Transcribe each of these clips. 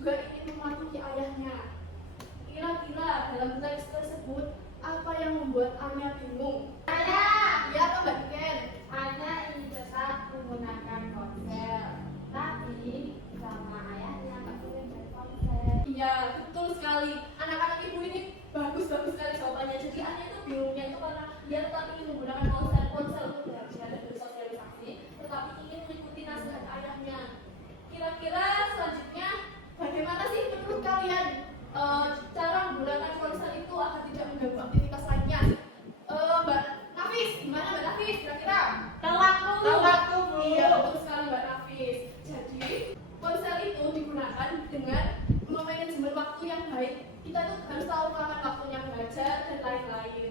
juga ingin mematuhi ayahnya. Kira-kira dalam teks tersebut apa yang membuat Anya bingung? Saya Iya atau Mbak Diken? ingin tetap menggunakan ponsel, tapi sama ayahnya nggak boleh main ponsel. Iya, betul sekali. Anak-anak ibu ini bagus-bagus sekali jawabannya. Jadi Anya itu bingungnya itu karena dia tetap ingin menggunakan ponsel untuk belajar dan bersosialisasi, tetapi ingin mengikuti nasihat ayahnya. Kira-kira selanjutnya bagaimana sih menurut kalian cara menggunakan ponsel itu agar tidak mengganggu aktivitas lainnya? Mbak Nafis, gimana Mbak Nafis? Kira-kira? Tahu waktu, Bu. Iya, betul sekali Mbak Nafis. Jadi ponsel itu digunakan dengan memanajemen waktu yang baik. Kita tuh harus tahu kapan waktunya belajar dan lain-lain.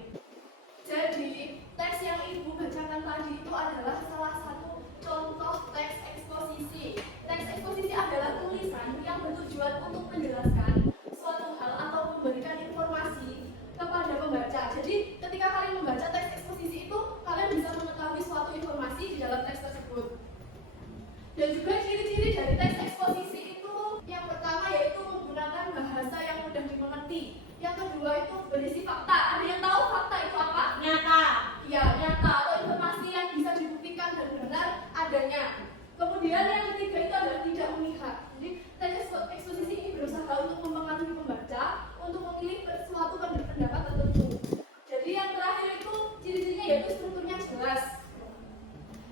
Jadi teks yang ibu bacakan tadi itu adalah salah satu contoh teks eksposisi. Teks eksposisi adalah tulisan yang bertujuan untuk menjelaskan suatu hal atau memberikan informasi kepada pembaca. Jadi ketika kalian membaca teks eksposisi itu, kalian bisa mengetahui suatu informasi di dalam teks tersebut. Dan juga ciri-ciri dari teks eksposisi itu yang pertama yaitu menggunakan bahasa yang mudah dimengerti. Yang kedua itu berisi fakta. Ada yang tahu fakta itu apa? Nyata. Ya, nyata atau informasi yang bisa dibuktikan dan benar adanya. Kemudian yang ketiga itu adalah tidak memihak. Jadi teks eksposisi ini berusaha untuk mempengaruhi pembaca untuk memilih suatu pendapat tertentu. Jadi yang terakhir itu ciri-cirinya yaitu strukturnya jelas.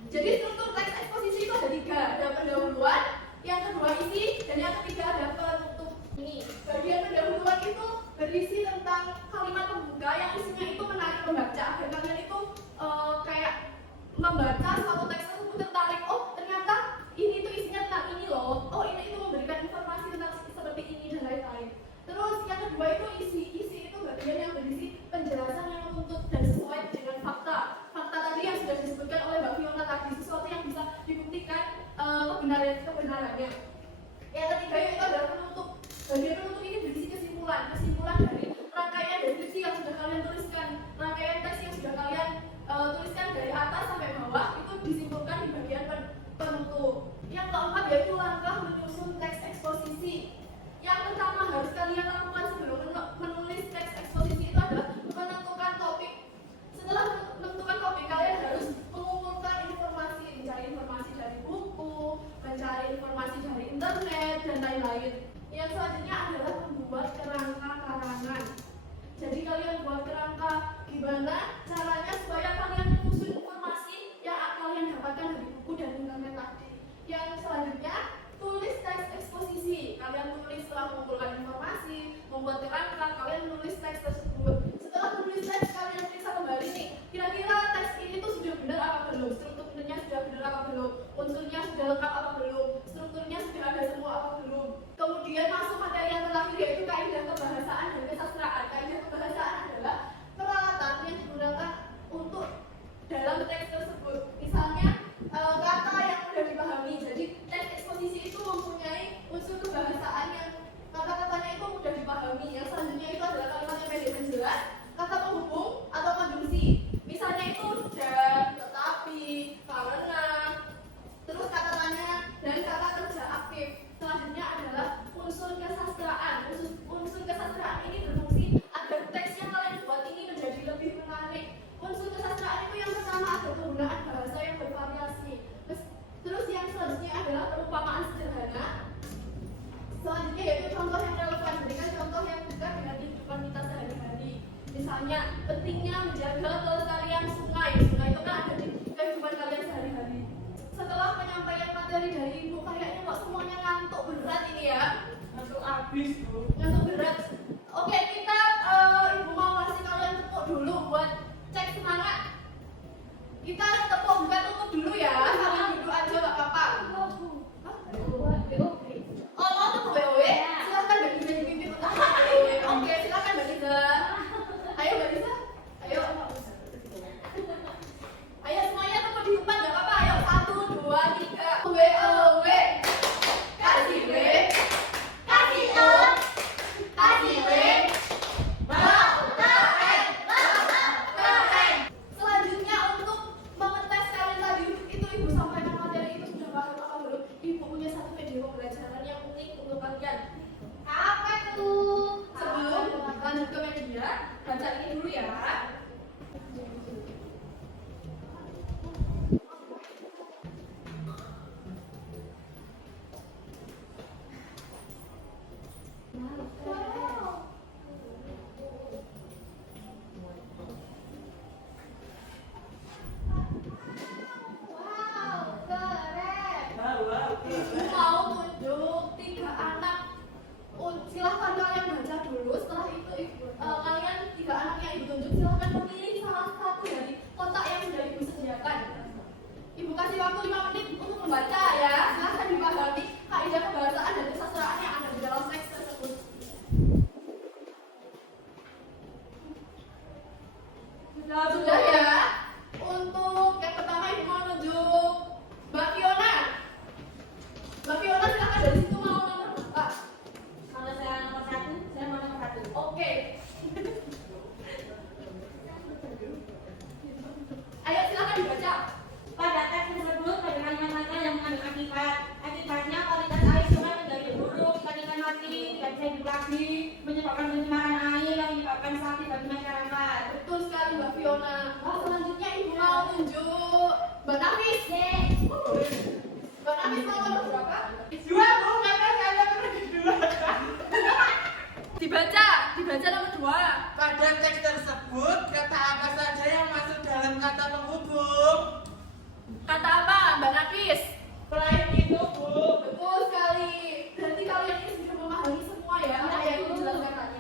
Jadi struktur teks eksposisi itu ada tiga, ada pendahuluan, yang kedua isi, dan yang ketiga ada penutup. Ini bagian pendahuluan itu berisi tentang kalimat pembuka yang isinya itu menarik pembaca agar kalian itu kayak membaca suatu teks tersebut tertarik. Oh ternyata ini tuh isinya tentang ini loh. Oh ini itu memberikan informasi tentang seperti ini dan lain-lain. Terus yang kedua itu isi itu bagian yang berisi penjelasan yang menuntut dan sesuai dengan fakta. Fakta tadi yang sudah disebutkan oleh Mbak Fiona tadi, sesuatu yang bisa dibuktikan kebenarannya. Yang ketiga itu adalah penutup. Bagian penutup ini berisi kesimpulan dari rangkaian deskripsi yang sudah kalian tuliskan, rangkaian teks yang sudah kalian tuliskan dari atas sampai bawah itu disimpulkan di bagian penutup. Yang keempat yaitu langkah menyusun teks eksposisi. Yang pertama harus kalian lakukan sebelum menulis teks eksposisi itu adalah menentukan topik. Setelah menentukan topik, kalian harus mengumpulkan informasi, mencari informasi dari buku, mencari informasi dari internet dan lain-lain. Yang selanjutnya adalah membuat kerangka karangan. Jadi kalian buat kerangka gimana caranya supaya kalian menyusun informasi yang kalian dapatkan dari buku dan internet tadi. Yang selanjutnya tulis teks eksposisi. Kalian tulis setelah mengumpulkan informasi, membuat kerangka, kalian menulis teks tersebut. Setelah menulis teks, kalian periksa kembali nih. Kira-kira teks ini tuh sudah benar apa belum? Strukturnya sudah benar apa belum? Unsurnya sudah lengkap apa belum? Strukturnya sudah ada semua apa belum? Kemudian masuk materi yang terakhir yaitu kaidah kebahasaan dan kesastraan. Kaidah kebahasaan adalah peralatan yang digunakan untuk dalam teks tersebut. Misalnya kata yang mudah dipahami. Jadi teks eksposisi itu mempunyai unsur kebahasaan yang kata-katanya itu mudah dipahami. Yang selanjutnya itu adalah kalimat yang pendek dan jelas, kata penghubung atau konjungsi. Misalnya itu dan, tetapi, karena, terus kata tanya dan kata kerja aktif. Selanjutnya adalah unsur kesastraan. Unsur kesastraan ini berfungsi agar teks yang kalian buat ini menjadi lebih menarik. Unsur kesastraan itu yang pertama ada penggunaan bahasa yang bervariasi. Terus yang selanjutnya adalah perumpamaan sederhana. Selanjutnya yaitu contoh yang relevan, berikan contoh yang dekat dengan kehidupan kita sehari-hari. Misalnya pentingnya menjaga kelestarian sungai. Sungai itu kan ada di kehidupan kalian sehari-hari. Setelah penyampaian materi dari ibu, kayaknya kok semuanya ngantuk berat ini ya. Ngantuk habis, Bu. Ngantuk berat. Oke, kita ibu mau kasih kalian tepuk dulu buat cek semangat. Kita tepuk bukan tepuk dulu ya. Kalian duduk aja gak apa-apa. Oh, mau tepuk BOW? Silahkan Mbak Giza dipimpin untuk BOW. Oke, silahkan Mbak Giza. Ayo Mbak Giza. Ayo. Ayo semuanya tepuk di tempat gak apa-apa. Ayo 1, 2, 3. WOW. Kasih B. Kasih O. tidak bisa hidup lagi, menyebabkan pencemaran air yang menyebabkan sakit bagi masyarakat. Betul sekali Mbak Fiona. Nah, selanjutnya Ibu mau tunjuk Mbak Nafis. Mbak Nafis mau nomor berapa? Dua Bu, karena saya pernah dua. Dibaca nomor 2. Pada teks tersebut, kata apa saja yang masuk dalam kata penghubung? Kata apa Mbak Nafis? Selain itu, Bu. Betul sekali. Berarti kalian ini sudah memahami semua ya apa yang Ibu jelaskan tadi.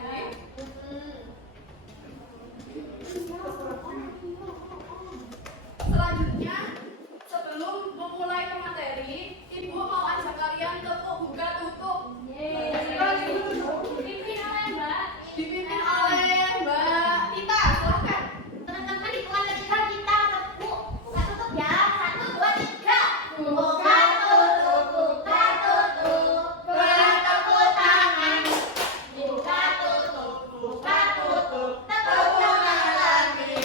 Selanjutnya, sebelum memulai ke materi, Ibu mau ajak kalian ke pembuka tutup. Dipimpin oleh Mbak. Dipimpin oleh Mbak Tita. Silakan. Teman-teman di kelas kita tepuk. Buka tutup ya. 1, 2, 3. Buka tutup, buka tutup. Bertepuk tangan. Buka tutup, buka tutup. Tepuk tangan lagi.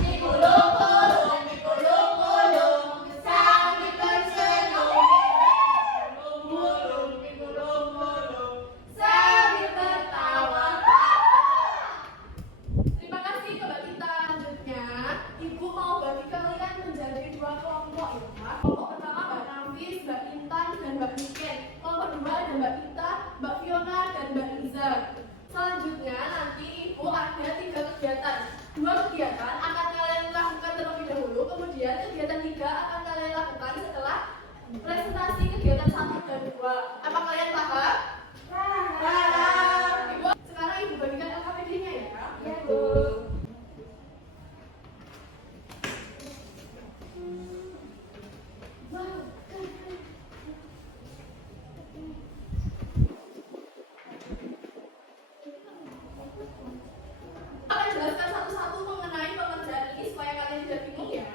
Digulung-gulung, digulung-gulung. Sambil tersenyum. Gulung-gulung. Sambil tertawa. Terima kasih ke Mbak Tita. Selanjutnya, Ibu mau bagi kalian menjadi 2 kelompok ya. Kelompok pertama Mbak Nafis, Mbak Intan, dan Mbak Niken. Kelompok kedua ada Mbak Tita, Mbak Fiona, dan Mbak Liza. Selanjutnya nanti Ibu ada 3 kegiatan. 2 kegiatan akan kalian lakukan terlebih dahulu, kemudian kegiatan 3 akan kalian lakukan setelah presentasi kegiatan 1 dan 2. Apa kalian paham? Ibu, sekarang Ibu bagikan LKPD-nya ya. Ya, Bu. Akan jelaskan satu-satu mengenai pengerjaan ini supaya kalian tidak bingung ya.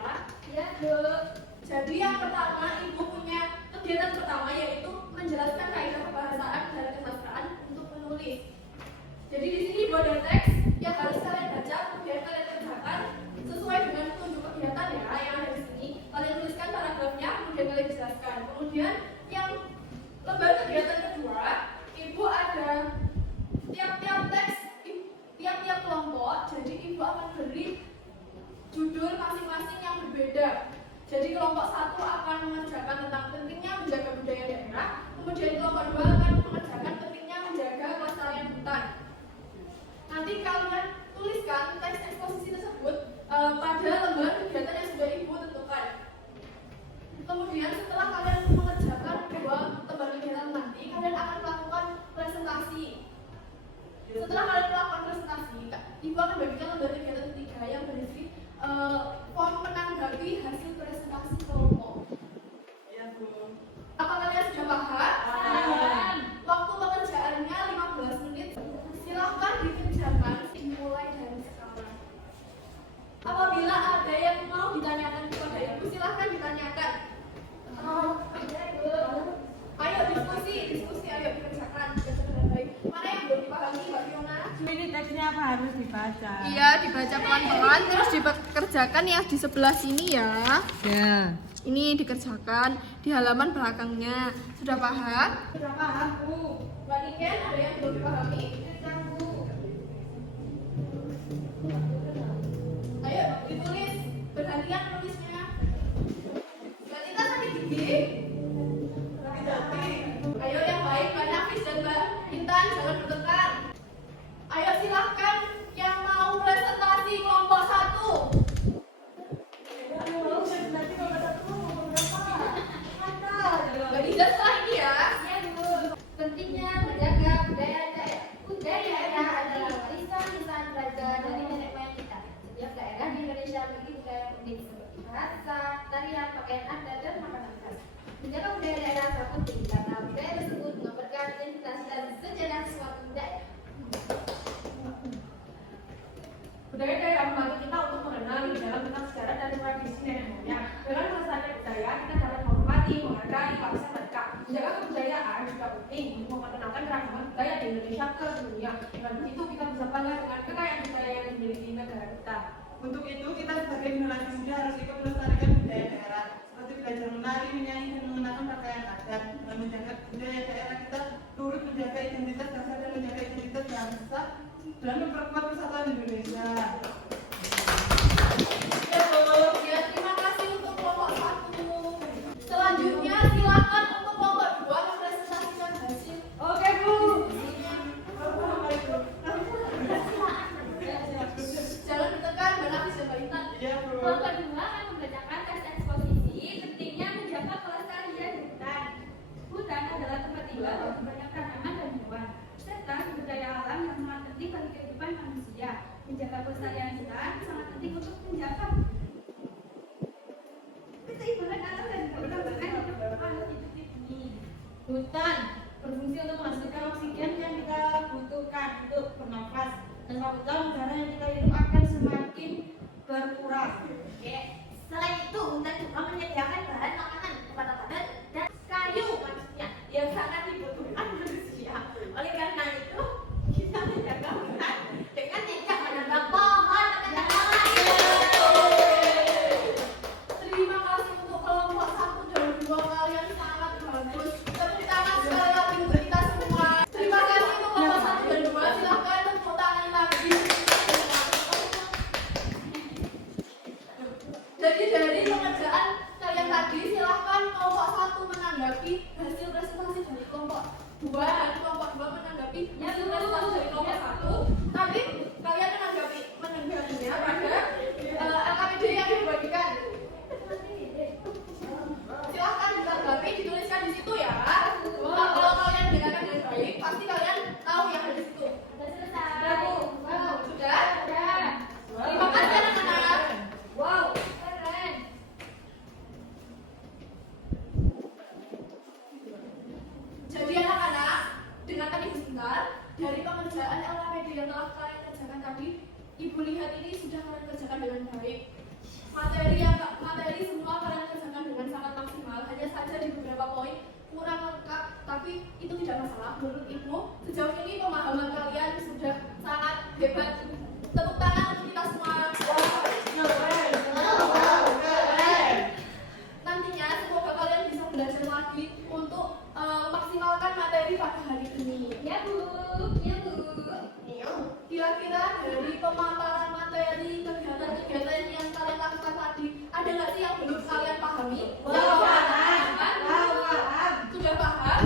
Ya, Bu. Jadi yang pertama Ibu punya kegiatan pertama yaitu menjelaskan kaidah kebahasaan dan kesastraan untuk menulis. Jadi di sini Ibu ada teks yang harus kalian baca, kemudian kalian kerjakan sesuai dengan petunjuk kegiatan ya yang ada di sini. Kalian tuliskan paragrafnya, kemudian kalian jelaskan. Kemudian yang lembar kegiatan kedua, Ibu ada tiap-tiap teks, tiap-tiap kelompok. Jadi Ibu akan beri judul masing-masing yang berbeda. Jadi kelompok 1 akan mengerjakan tentang pentingnya menjaga budaya daerah, kemudian kelompok 2 akan mengerjakan pentingnya menjaga kelestarian hutan. Nanti kalian tuliskan teks eksposisi tersebut pada lembar kegiatan yang sudah Ibu tentukan. Kemudian setelah kalian mengerjakan 2 lembar kegiatan nanti, kalian akan melakukan presentasi. Setelah kalian melakukan presentasi, Ibu akan bagikan lembar kegiatan 3 yang berisi form menanggapi hasil presentasi kelompok. Ya, Bu. Apa kalian sudah paham? Waktu pengerjaannya 15 menit. Silahkan dikerjakan dimulai dari sekarang. Apabila ada yang mau ditanyakan kepada Ibu, silahkan ditanyakan. Ayo diskusi, ayo dikerjakan. Mana yang belum dipahami Mbak Fiona? Ini teksnya apa harus dibaca? Iya, dibaca pelan-pelan terus dikerjakan ya di sebelah sini ya. Ya. Ini dikerjakan di halaman belakangnya. Sudah paham? Sudah paham, Bu. Mbak Niken, ada yang belum dipahami? Sudah, Bu. Ayo ditulis, bergantian nulisnya. Mbak Tita sakit gigi? Ayo yang baik, Mbak Nafis dan Mbak Intan, jangan bertengkar. Ayo silahkan yang mau presentasi kelompok 1. Mbak Liza setelah ini ya. Ya, Bu. Pentingnya menjaga budaya daerah adalah warisan belajar dari nenek moyang kita. Setiap daerah di Indonesia memiliki budaya yang unik seperti bahasa, tarian, pakaian adat, dan makanan khas. Menjaga budaya daerah sangat penting karena budaya tersebut menggambarkan identitas dan sejarah suatu daerah. Budaya daerah membantu kita untuk mengenal lebih dalam tentang sejarah dan tradisi nenek moyang. Dengan melestarikan budaya, kita dapat menghormati, menghargai bangsa mereka. Menjaga kebudayaan juga penting untuk memperkenalkan keragaman budaya di Indonesia ke dunia. Dengan begitu kita bisa bangga dengan kekayaan budaya yang dimiliki negara kita. Untuk itu, kita sebagai generasi muda harus ikut melestarikan budaya daerah, seperti belajar menari, menyanyi, dan mengenakan pakaian adat. Dengan menjaga budaya daerah, kita turut menjaga identitas bangsa dan dan memperkuat persatuan Indonesia. Ya, ya, terima kasih untuk kelompok 1. Selanjutnya silakan untuk kelompok 2 mempresentasikan hasil. Oke, Bu. Jangan ditekan, Mbak Nafis dan Mbak Intan. Iya, Bu. Kelompok kedua akan membacakan tes eksposisi pentingnya menjaga kelestarian hutan. Hutan adalah tempat tinggal bagi banyak tanaman dan hewan, serta sumber daya alam yang sangat penting bagi kehidupan manusia. Menjaga kelestarian hutan sangat penting untuk menjaga keseimbangan alam dan keberlangsungan makhluk hidup di bumi. Hutan berfungsi untuk menghasilkan oksigen yang kita butuhkan untuk bernafas, dan apabila udara yang kita hirup akan semakin berkurang. Selain itu, hutan juga menyediakan bahan makanan kepada padat dan kayu maksudnya yang sangat dibutuhkan manusia. Oleh karena itu, kita menjaga hutan dengan tidak menambah pohon teman-teman. Terima kasih untuk kelompok 1 dan 2, kalian sangat bagus. Tepuk tangan sekali lagi untuk kita semua. Terima kasih untuk kelompok 1 dan 2, silakan tepuk tangan lagi. Jadi dari pengerjaan kalian tadi, silahkan kelompok 1 menanggapi hasil presentasi dari kelompok 2 dan kelompok 2 menanggapi hasil presentasi dari kelompok 1. Tadi kalian menanggapinya pada LKPD yang dibagikan. Silahkan ditanggapi, dituliskan di situ ya. Kalau kalian dengarkan dengan baik, pasti kalian tahu yang ada di situ. Sudah selesai. Sudah? Terima kasih anak-anak. Wow, keren. Jadi anak-anak, dengarkan ibu sebentar. Dari pengerjaan LKPD yang telah kalian kerjakan tadi, ibu lihat ini sudah kalian kerjakan dengan baik. Materi semua kalian kerjakan dengan sangat maksimal. Hanya saja di beberapa poin kurang lengkap, tapi itu tidak masalah. Menurut ibu, sejauh ini pemahaman kalian sudah sangat hebat. Tepuk tangan untuk kita semua. Nantinya semoga kalian bisa belajar lagi untuk memaksimalkan materi pada hari ini. Ya Bu, ya Bu. Kira-kira dari pemaparan materi kegiatan-kegiatan yang kalian lakukan tadi, ada nggak sih yang belum kalian pahami? Sudah paham?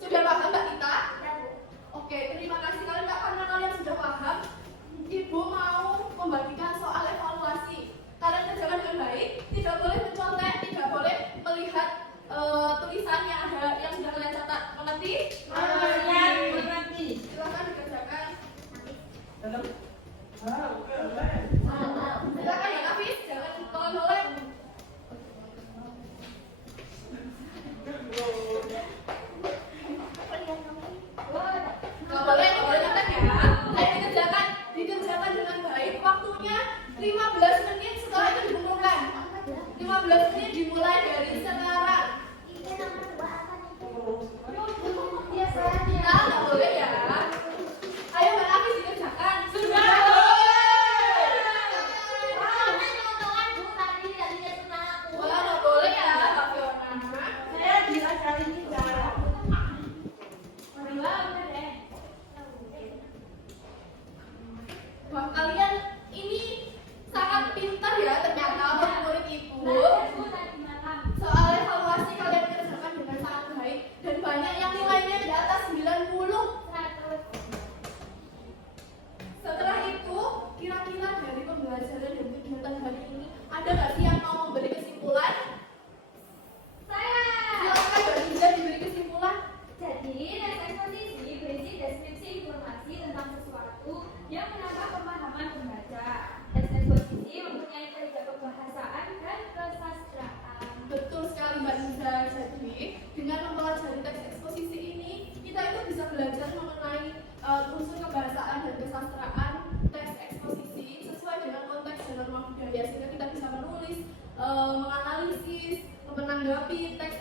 Sudah paham Mbak Tita? Oke, terima kasih kalian Mbak, karena kalian sudah paham. Ibu mau membagikan soal evaluasi. Kalian kerjakan dengan baik, tidak boleh mencontek, tidak boleh melihat tulisan yang sudah kalian catat. Mengerti? Mengerti. Silakan dikerjakan. Dalam. Oke. Silakan ya Nafis, jangan tolong-tolong. Nggak boleh nyontek ya. Ayo dikerjakan dengan baik. Waktunya 15 menit, setelah itu dikumpulkan. 15 menit dimulai dari sekarang. Kita nggak boleh ya. Ayo Mbak Nafis dikerjakan. Sudah. Wah, nggak boleh ya Mbak Fiona. Saya diajarin cara. Wah, kalian ini sangat pintar ya ternyata murid ibu. Soal evaluasi kalian kerjakan dengan sangat baik dan banyak yang nilainya di atas 90. Setelah itu, kira-kira dari pembelajaran dan kegiatan hari ini, ada nggak sih yang mau memberi kesimpulan? Silakan Mbak Linda diberi kesimpulan. Jadi, tes eksposisi berisi deskripsi informasi tentang sesuatu yang menambah pemahaman pembaca. Tes eksposisi mempunyai kerja kebahasaan dan kesastraan. Betul sekali Mbak Linda. Jadi, dengan mempelajari teks eksposisi ini, kita itu bisa belajar mengenai unsur kebahasaan dan kesastraan teks eksposisi sesuai dengan konteks dan norma budaya, sehingga kita bisa menulis, menganalisis, menanggapi teks